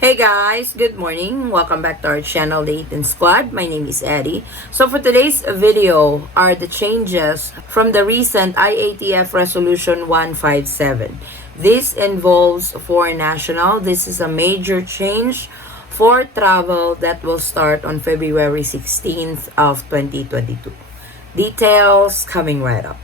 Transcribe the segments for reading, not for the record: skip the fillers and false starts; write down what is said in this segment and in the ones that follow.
Hey guys, good morning. Welcome back to our channel, the Eaton Squad. My name is Eddie. So for today's video are the changes from the recent IATF Resolution 157. This involves foreign national. This is a major change for travel that will start on February 16th of 2022. Details coming right up.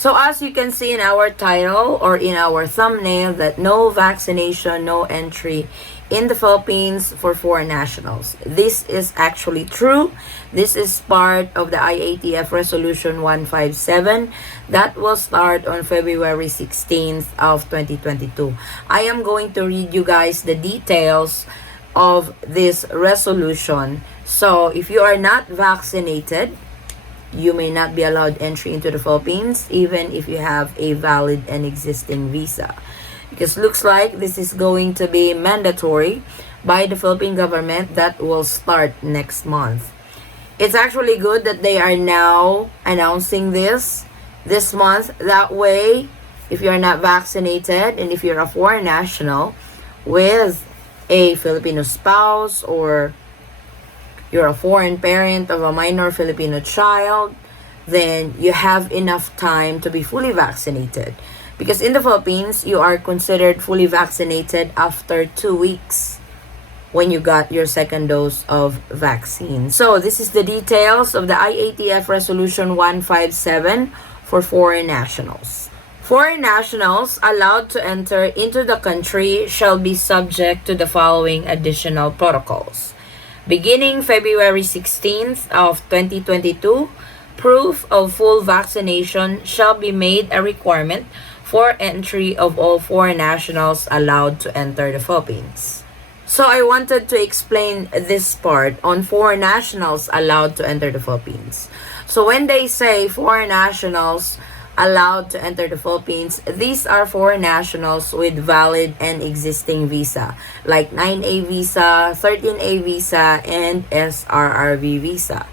So as you can see in our title or in our thumbnail that no vaccination, no entry in the Philippines for foreign nationals. This is actually true. This is part of the IATF Resolution 157 that will start on February 16th of 2022. I am going to read you guys the details of this resolution. So if you are not vaccinated, you may not be allowed entry into the Philippines even if you have a valid and existing visa. Because looks like this is going to be mandatory by the Philippine government that will start next month. It's actually good that they are now announcing this month. That way, if you're not vaccinated and if you're a foreign national with a Filipino spouse or you're a foreign parent of a minor Filipino child, then you have enough time to be fully vaccinated. Because in the Philippines, you are considered fully vaccinated after 2 weeks when you got your second dose of vaccine. So this is the details of the IATF Resolution 157 for foreign nationals. Foreign nationals allowed to enter into the country shall be subject to the following additional protocols. Beginning February 16th of 2022, proof of full vaccination shall be made a requirement for entry of all foreign nationals allowed to enter the Philippines. So I wanted to explain this part on foreign nationals allowed to enter the Philippines. So when they say foreign nationals allowed to enter the Philippines, these are foreign nationals with valid and existing visa, like 9A visa, 13A visa, and SRRV visa.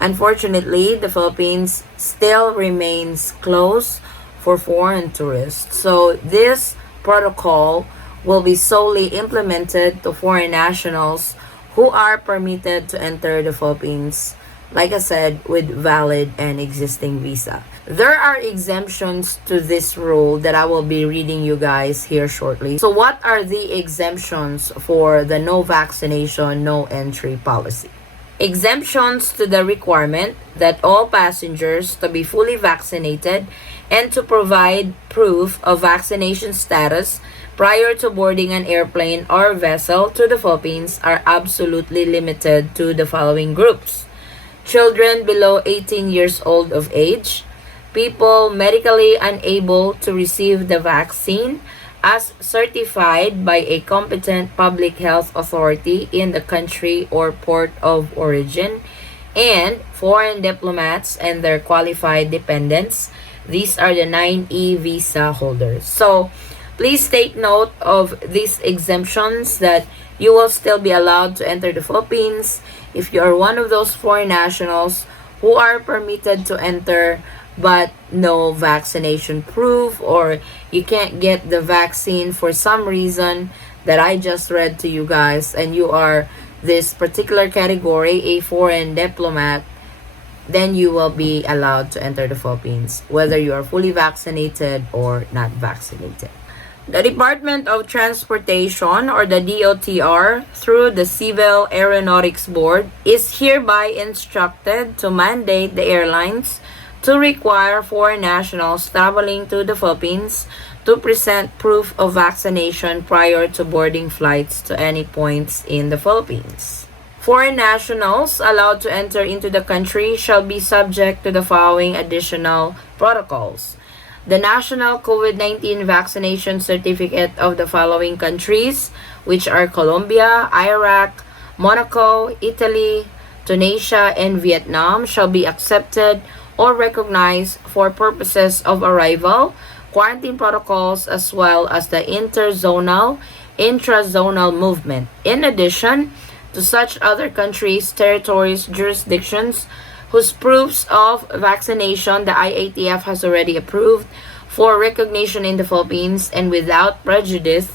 Unfortunately, the Philippines still remains closed for foreign tourists. So this protocol will be solely implemented to foreign nationals who are permitted to enter the Philippines, like I said, with valid and existing visa. There are exemptions to this rule that I will be reading you guys here shortly. So what are the exemptions for the no vaccination, no entry policy? Exemptions to the requirement that all passengers to be fully vaccinated and to provide proof of vaccination status prior to boarding an airplane or vessel to the Philippines are absolutely limited to the following groups: children below 18 years old of age, people medically unable to receive the vaccine as certified by a competent public health authority in the country or port of origin, and foreign diplomats and their qualified dependents. These are the 9E visa holders. So please take note of these exemptions that you will still be allowed to enter the Philippines if you are one of those foreign nationals who are permitted to enter but no vaccination proof, or you can't get the vaccine for some reason that I just read to you guys, and you are this particular category, a foreign diplomat, then you will be allowed to enter the Philippines, whether you are fully vaccinated or not vaccinated. The Department of Transportation, or the DOTR, through the Civil Aeronautics Board, is hereby instructed to mandate the airlines to require foreign nationals traveling to the Philippines to present proof of vaccination prior to boarding flights to any points in the Philippines. Foreign nationals allowed to enter into the country shall be subject to the following additional protocols: the national COVID-19 vaccination certificate of the following countries, which are Colombia, Iraq, Monaco, Italy, Tunisia, and Vietnam, shall be accepted or recognized for purposes of arrival, quarantine protocols, as well as the interzonal, intrazonal movement. In addition to such other countries, territories, jurisdictions whose proofs of vaccination the IATF has already approved for recognition in the Philippines, and without prejudice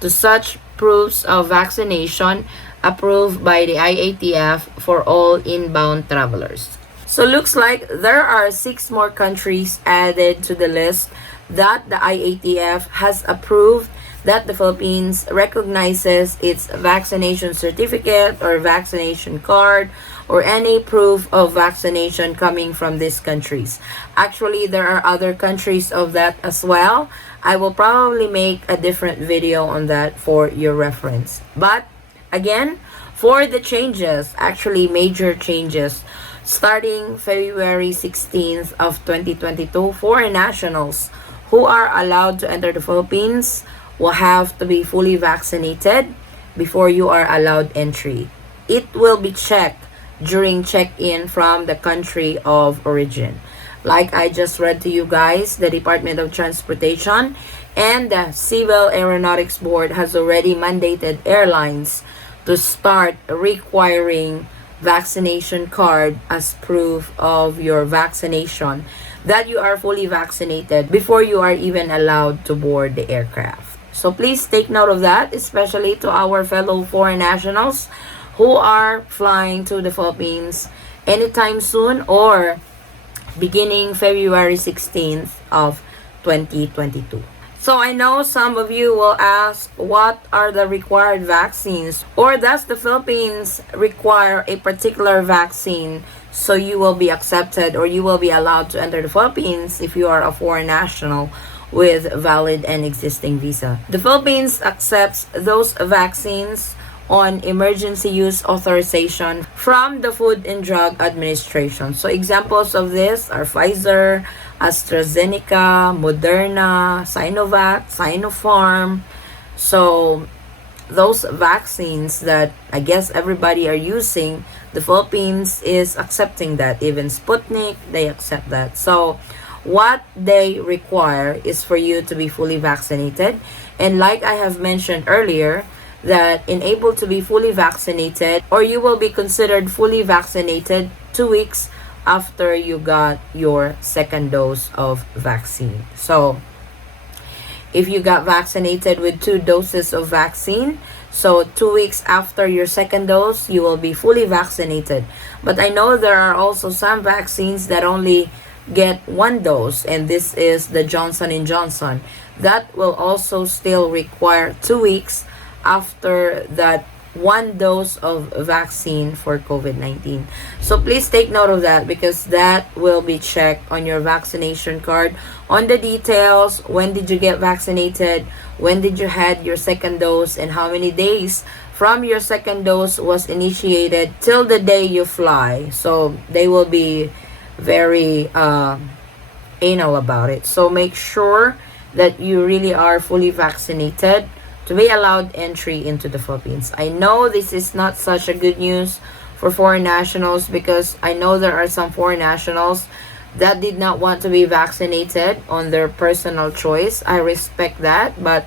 to such proofs of vaccination approved by the IATF for all inbound travelers. So looks like there are 6 more countries added to the list that the IATF has approved that the Philippines recognizes its vaccination certificate or vaccination card or any proof of vaccination coming from these countries. Actually, there are other countries of that as well. I will probably make a different video on that for your reference. But again, for the changes, actually major changes, starting February 16th of 2022, foreign nationals who are allowed to enter the Philippines will have to be fully vaccinated before you are allowed entry. It will be checked during check-in from the country of origin. Like I just read to you guys, the Department of Transportation and the Civil Aeronautics Board has already mandated airlines to start requiring vaccination card as proof of your vaccination, that you are fully vaccinated before you are even allowed to board the aircraft. So please take note of that, especially to our fellow foreign nationals who are flying to the Philippines anytime soon or beginning February 16th of 2022. So I know some of you will ask, what are the required vaccines? Or does the Philippines require a particular vaccine so you will be accepted or you will be allowed to enter the Philippines if you are a foreign national with valid and existing visa? The Philippines accepts those vaccines on emergency use authorization from the Food and Drug Administration. So examples of this are Pfizer, AstraZeneca, Moderna, Sinovac, Sinopharm. So those vaccines that I guess everybody are using, the Philippines is accepting that. Even Sputnik, they accept that. So what they require is for you to be fully vaccinated. And like I have mentioned earlier, that in able to be fully vaccinated, or you will be considered fully vaccinated 2 weeks after you got your second dose of vaccine. So if you got vaccinated with 2 doses of vaccine, so 2 weeks after your second dose, you will be fully vaccinated. But I know there are also some vaccines that only get 1 dose, and this is the Johnson & Johnson. That will also still require 2 weeks after that 1 dose of vaccine for COVID-19. So please take note of that, because that will be checked on your vaccination card, on the details. When did you get vaccinated? When did you had your second dose? And how many days from your second dose was initiated till the day you fly? So they will be very anal about it. So make sure that you really are fully vaccinated to be allowed entry into the Philippines. I know this is not such a good news for foreign nationals, because I know there are some foreign nationals that did not want to be vaccinated on their personal choice. I respect that, but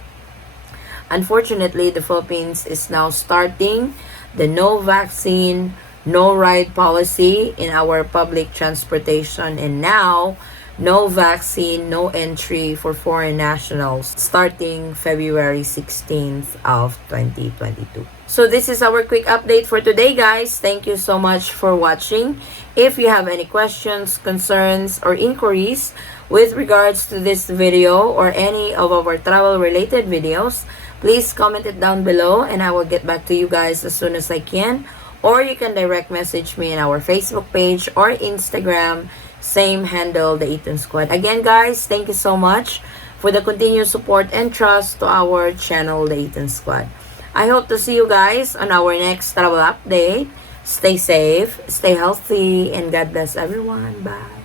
unfortunately the Philippines is now starting the no vaccine, no ride policy in our public transportation, and now no vaccine, no entry for foreign nationals starting February 16th of 2022. So this is our quick update for today, guys. Thank you so much for watching. If you have any questions, concerns, or inquiries with regards to this video or any of our travel related videos, please comment it down below and I will get back to you guys as soon as I can. Or you can direct message me in our Facebook page or Instagram, same handle, the Eaton Squad. Again, guys, thank you so much for the continued support and trust to our channel, the Eaton Squad. I hope to see you guys on our next travel update. Stay safe, stay healthy, and God bless everyone. Bye.